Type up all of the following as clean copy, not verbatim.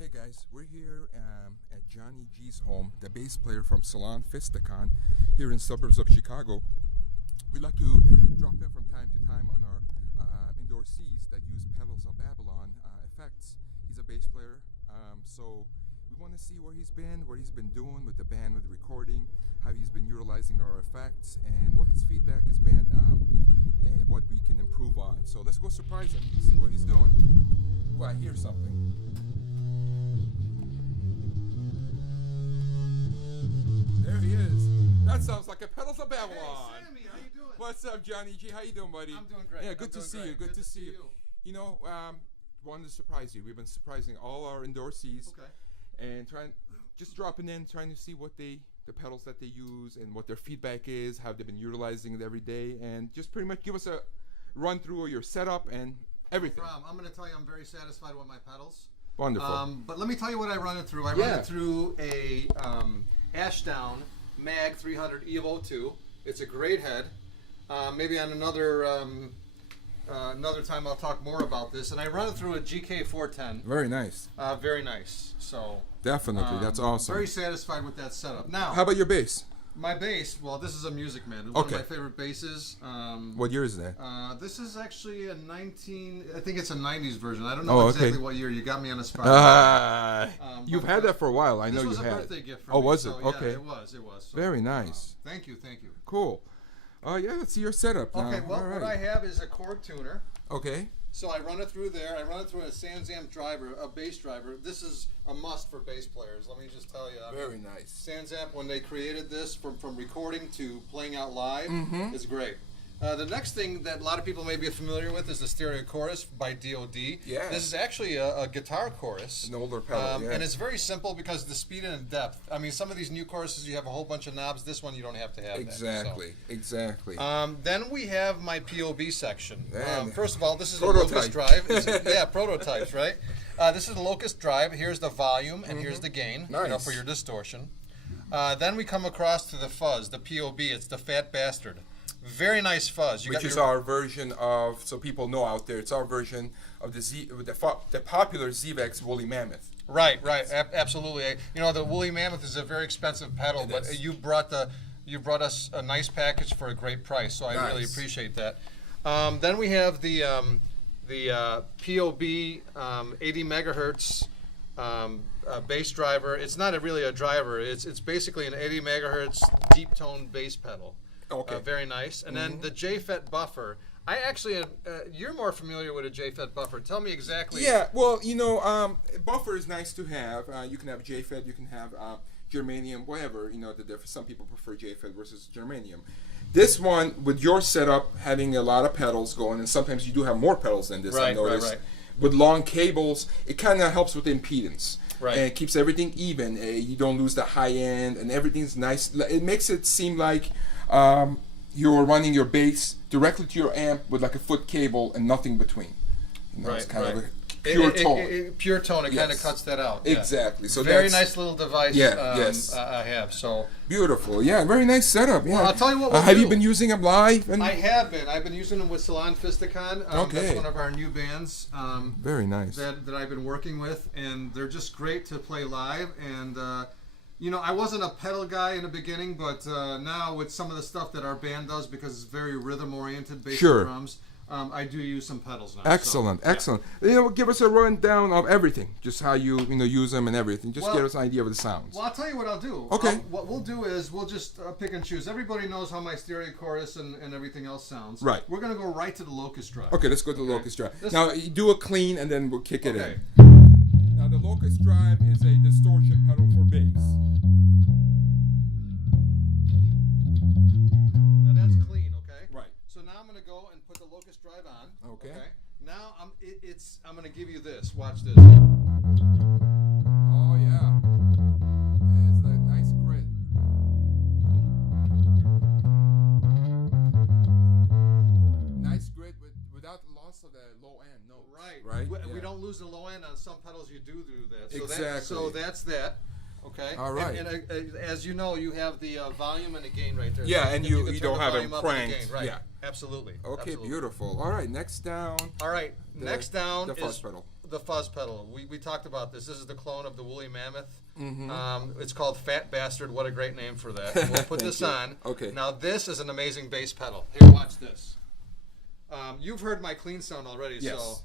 Hey guys, we're here at Johnny G's home, the bass player from Salon Fistakon here in suburbs of Chicago. We like to drop in from time to time on our indoor Cs that use pedals of Babylon effects. He's a bass player, so we want to see where he's been doing with the band, with the recording, how he's been utilizing our effects, and what his feedback has been, and what we can improve on. So let's go surprise him, see what he's doing. Well, I hear something. There he is. That sounds like a pedals of Babylon. Hey, Sammy, how you doing? What's up, Johnny G? How you doing, buddy? I'm doing great. Yeah, good to see you. Good to see you. You know, wanted to surprise you. We've been surprising all our indoor Cs. Okay. And just dropping in, trying to see what the pedals that they use and what their feedback is, how they've been utilizing it every day, and just pretty much give us a run through of your setup and everything. No problem. I'm going to tell you I'm very satisfied with my pedals. Wonderful. But let me tell you what I run it through. I run it through a Ashdown Mag 300 Evo 2. It's a great head. Maybe on another time I'll talk more about this. And I run it through a GK 410. Very nice. Very nice. So definitely, that's awesome. Very satisfied with that setup. Now, how about your bass? My bass, well, this is a Music Man. It's one of my favorite basses. What year is that? This is actually I think it's a 90s version. I don't know exactly what year. You got me on the spot. You've had that for a while. I know you had. This was a birthday gift for me. Oh, was it? So, okay. Yeah, it was. So, very nice. Thank you. Cool. Yeah, let's see your setup now. Okay, well, what I have is a chord tuner. Okay. So I run it through there. I run it through a SansAmp driver, a bass driver. This is a must for bass players. Let me just tell you. Very nice. SansAmp, when they created this, from recording to playing out live, is great. The next thing that a lot of people may be familiar with is the stereo chorus by D.O.D. Yeah. This is actually a guitar chorus. An older pedal, And it's very simple because of the speed and the depth. I mean, some of these new choruses, you have a whole bunch of knobs. This one, you don't have to have exactly, that. Exactly. Then we have my P.o.B. section. First of all, this is prototype. a Locust drive. Yeah, prototypes, right? This is a Locust drive. Here's the volume, and here's the gain, nice. For your distortion. Then we come across to the fuzz, the P.o.B. It's the Fat Bastard. Very nice fuzz. Which is our version of, so people know out there, it's our version of the popular ZVEX Woolly Mammoth. Right, absolutely. You know, the Woolly Mammoth is a very expensive pedal, but you brought us a nice package for a great price, so I really appreciate that. Then we have the P.o.B. 80 megahertz bass driver. It's not really a driver. It's basically an 80 megahertz deep tone bass pedal. Okay. Very nice. And then the JFET buffer. I actually, you're more familiar with a JFET buffer. Tell me exactly. Yeah, well, you know, buffer is nice to have. You can have JFET, you can have germanium, whatever. You know, some people prefer JFET versus germanium. This one, with your setup, having a lot of pedals going, and sometimes you do have more pedals than this, I noticed. Right. With long cables, it kind of helps with impedance. Right. And it keeps everything even. You don't lose the high end, and everything's nice. It makes it seem like you're running your bass directly to your amp with like a foot cable and nothing between. You know, it's kind of a pure tone. Pure tone. It kind of cuts that out. Exactly. So very nice little device. Yes. I have. So beautiful. Yeah. Very nice setup. Yeah. Well, I'll tell you what. Have you been using them live? I have been. I've been using them with Salon Fistakon. That's one of our new bands. Very nice. That I've been working with, and they're just great to play live. And you know, I wasn't a pedal guy in the beginning, but now with some of the stuff that our band does, because it's very rhythm-oriented, bass and drums, I do use some pedals now. Excellent, excellent. You know, give us a rundown of everything, just how you use them and everything. Just give us an idea of the sounds. Well, I'll tell you what I'll do. Okay. What we'll do is we'll just pick and choose. Everybody knows how my stereo chorus and everything else sounds. Right. We're going to go right to the Locust drive. Okay, let's go to the Locust drive. Now, you do a clean, and then we'll kick it in. Now, the Locust drive is a distortion pedal for bass. Now, that's clean, okay? Right. So now I'm going to go and put the Locust drive on. Okay. Now I'm going to give you this. Watch this. Oh yeah. It's that nice grit. Nice grit without the loss of the low end notes. Right. We don't lose the low end on some pedals. You do that. So exactly. So that's that. Okay. All right. And as you know, you have the volume and the gain right there. Yeah, so and you don't have it cranked. Right. Absolutely. Okay, Absolutely. beautiful. All right, next down. All right, next down the fuzz is pedal. the fuzz pedal. We talked about this. This is the clone of the woolly mammoth. It's called Fat Bastard. What a great name for that. We'll put this on. Okay. Now this is an amazing bass pedal. Here, watch this. You've heard my clean sound already, yes. so.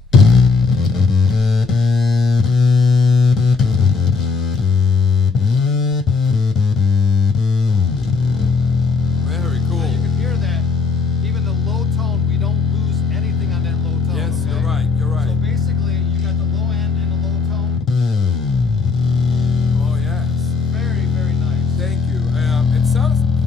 Very cool. Now you can hear that. Even the low tone, we don't lose anything on that low tone. Yes, okay? you're right. You're right. So basically, you got the low end and the low tone. Oh yes. Very, very nice. Thank you.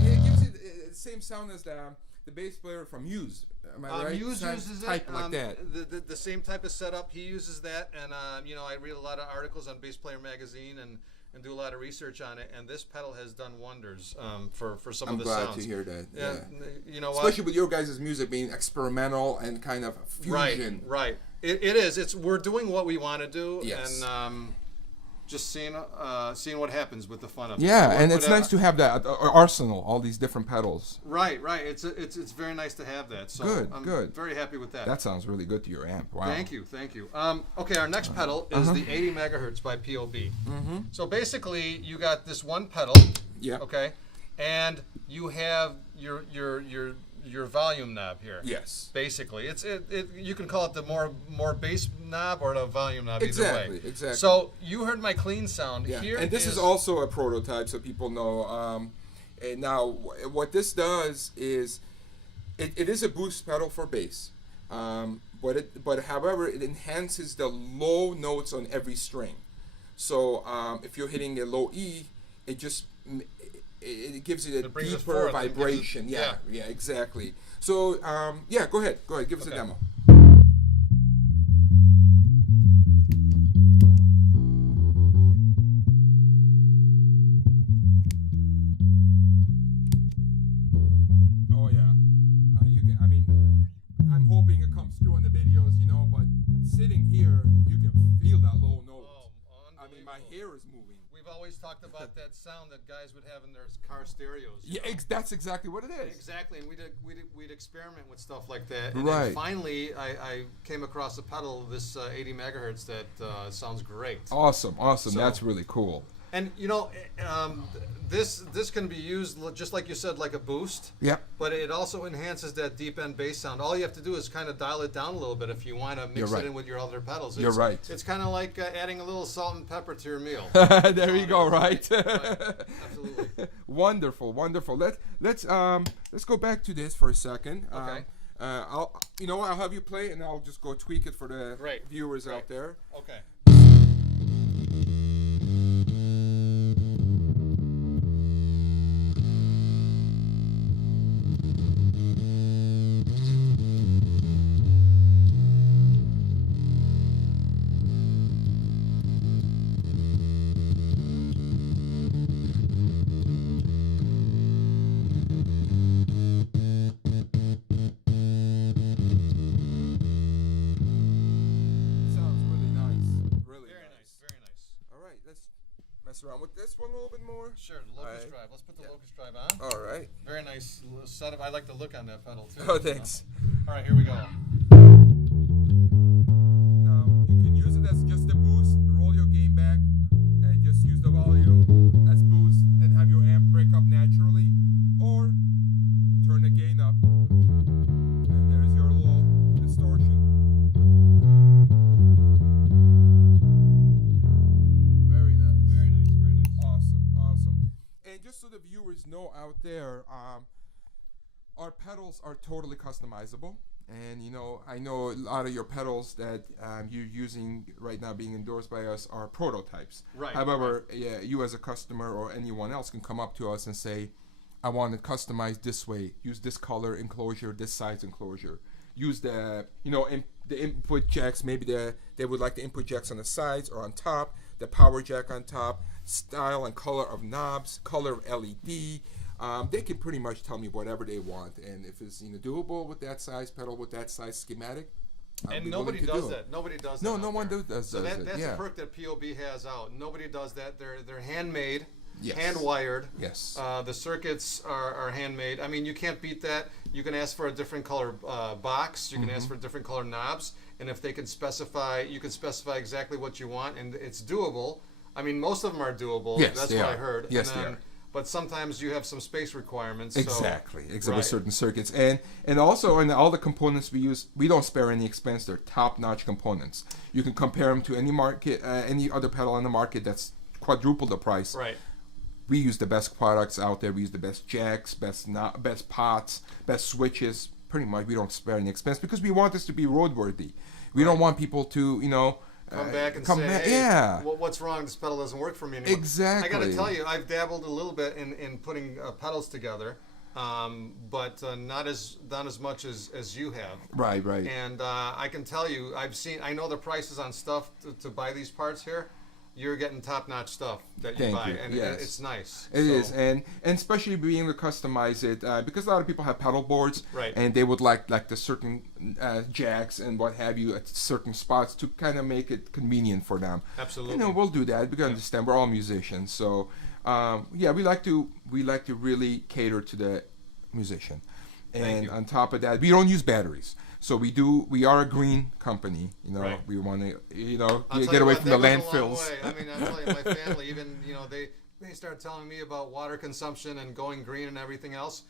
It gives you the same sound as the bass player from Muse. Am I right? Muse uses type it. like that. The same type of setup. He uses that, and I read a lot of articles on Bass Player Magazine and do a lot of research on it. And this pedal has done wonders for some of the sounds. I'm glad to hear that. Yeah. You know what? Especially with your guys' music being experimental and kind of fusion. Right. It is. We're doing what we want to do. Yes. And just seeing what happens with the fun of it. Yeah, and it's nice to have that arsenal, all these different pedals. Right. It's very nice to have that. So good, I'm good. very happy with that. That sounds really good to your amp. Wow. Thank you. Okay, our next pedal is the 80 megahertz by P.o.B. So basically, you got this one pedal. Yeah. Okay, and you have your volume knob here. Yes. Basically, you can call it the more bass knob or the volume knob. Exactly. Either way. Exactly. So you heard my clean sound Yeah. here. And this is also a prototype, so people know. And now, what this does is, it is a boost pedal for bass, but however, it enhances the low notes on every string. So if you're hitting a low E, it just it gives you a deeper vibration. Yeah, exactly. So go ahead, give us a demo. Oh yeah, you can. I mean, I'm hoping it comes through in the videos, but sitting here, you can feel that low note. Oh, I mean, my hair is moving. We've always talked about that sound that guys would have in their car stereos. Yeah, that's exactly what it is. Exactly, and we'd experiment with stuff like that. And right. then finally, I came across a pedal, this 80 megahertz, that sounds great. Awesome. So, that's really cool. And this can be used just like you said, like a boost. Yep. But it also enhances that deep end bass sound. All you have to do is kind of dial it down a little bit if you want to mix it in with your other pedals. You're right. It's kind of like adding a little salt and pepper to your meal. There you go. Right. Absolutely. Wonderful. Let's go back to this for a second. Okay. I'll have you play and I'll just go tweak it for the viewers out there. Okay. Mess around with this one a little bit more. Sure, the locust drive. Let's put the locust drive on. All right. Very nice setup. I like the look on that pedal too. Oh, thanks. All right, here we go. Now you can use it as just a boost. Roll your gain back and just use the volume as boost, and have your amp break up naturally, or turn the gain up, and there's your little distortion. Just so the viewers know out there, our pedals are totally customizable, and I know a lot of your pedals that you're using right now being endorsed by us are prototypes. Right. However, you as a customer or anyone else can come up to us and say, I want it customized this way. Use this color enclosure, this size enclosure. Use the the input jacks. Maybe they would like the input jacks on the sides or on top. The power jack on top. Style and color of knobs, color of LED. They can pretty much tell me whatever they want, and if it's doable with that size pedal, with that size schematic. And nobody does that. Nobody does that. No one does that. So that's a perk that P.o.B. has out. Nobody does that. They're handmade, hand wired. Yes. The circuits are handmade. I mean, you can't beat that. You can ask for a different color box. You can ask for different color knobs, and if they can specify, you can specify exactly what you want, and it's doable. I mean, most of them are doable. Yes, that's they what are. I heard. Yes, and then, they are. But sometimes you have some space requirements. Exactly, So, exactly. right. Certain circuits, and also in all the components we use, we don't spare any expense. They're top-notch components. You can compare them to any market, any other pedal on the market that's quadruple the price. Right. We use the best products out there. We use the best jacks, best pots, best switches. Pretty much, we don't spare any expense because we want this to be roadworthy. We don't want people to, come back and say, hey, yeah. What's wrong? This pedal doesn't work for me anymore. Exactly. I got to tell you, I've dabbled a little bit in putting pedals together, but not as much as you have. Right, right. And I can tell you, I know the prices on stuff to buy these parts here. You're getting top-notch stuff that you buy, and yes. it's nice. It is, and especially being able to customize it because a lot of people have pedal boards, right. and they would like the certain jacks and what have you at certain spots to kind of make it convenient for them. Absolutely. We'll do that. We can understand we're all musicians, so we like to really cater to the musician, and on top of that, we don't use batteries. So we are a green company, right. We want to, get away from the landfills. I mean, I'll tell you, my family, even, they start telling me about water consumption and going green and everything else.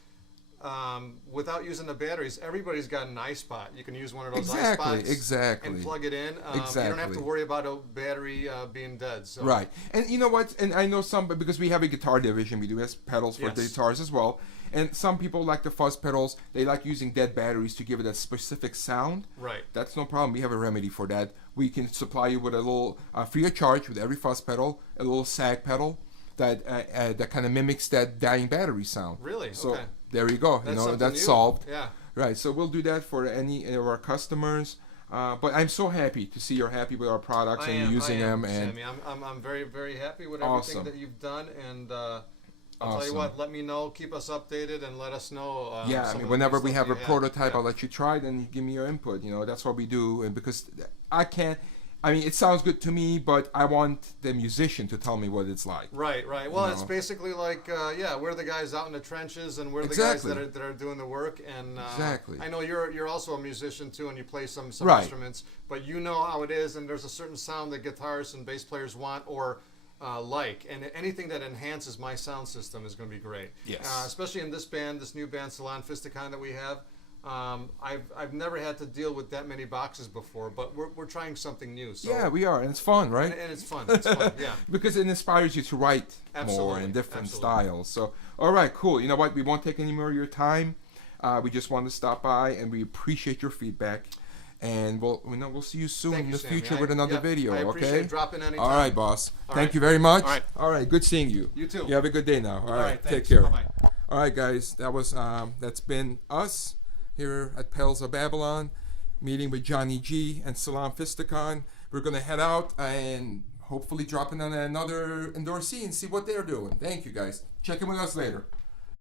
Without using the batteries, everybody's got an iSpot. You can use one of those iSpots and plug it in. You don't have to worry about a battery being dead. So. Right. And you know what? And I know because we have a guitar division, we do have pedals for the guitars as well. And some people like the fuzz pedals. They like using dead batteries to give it a specific sound. Right. That's no problem. We have a remedy for that. We can supply you with a little free of charge with every fuzz pedal, a little sag pedal that kind of mimics that dying battery sound. Really? So okay. There you go. That's new. solved. Yeah. Right. So we'll do that for any of our customers. But I'm so happy to see you're happy with our products and you're using them. And Sammy, I'm very, very happy with everything that you've done, and I'll tell you what. Let me know. Keep us updated, and let us know. I mean, whenever we have a prototype, I'll let you try it and give me your input. That's what we do, and because I can't. I mean, it sounds good to me, but I want the musician to tell me what it's like. Right. Well, it's basically like, we're the guys out in the trenches, and we're the guys that are doing the work. And I know you're also a musician too, and you play some instruments, but you know how it is, and there's a certain sound that guitarists and bass players want or and anything that enhances my sound system is going to be great. Yes. Especially in this new band, Salon Fistakon, that we have. I've never had to deal with that many boxes before, but we're trying something new. So. Yeah, we are, and it's fun, right? And it's fun. It's fun, yeah. Because it inspires you to write more in different styles. So, all right, cool. You know what? We won't take any more of your time. We just want to stop by, and we appreciate your feedback. And we'll see you soon in the future with another video. I appreciate okay. Dropping anytime. All right, boss. Thank you very much. All right. All right. Good seeing you. You too. You have a good day now. All right. Take Thanks. care. Bye-bye. All right, guys. That's been us here at Pedals of Babylon, meeting with Johnny G and Salon Fistakon. We're gonna head out and hopefully drop in on another endorsee and see what they're doing. Thank you, guys. Check in with us later.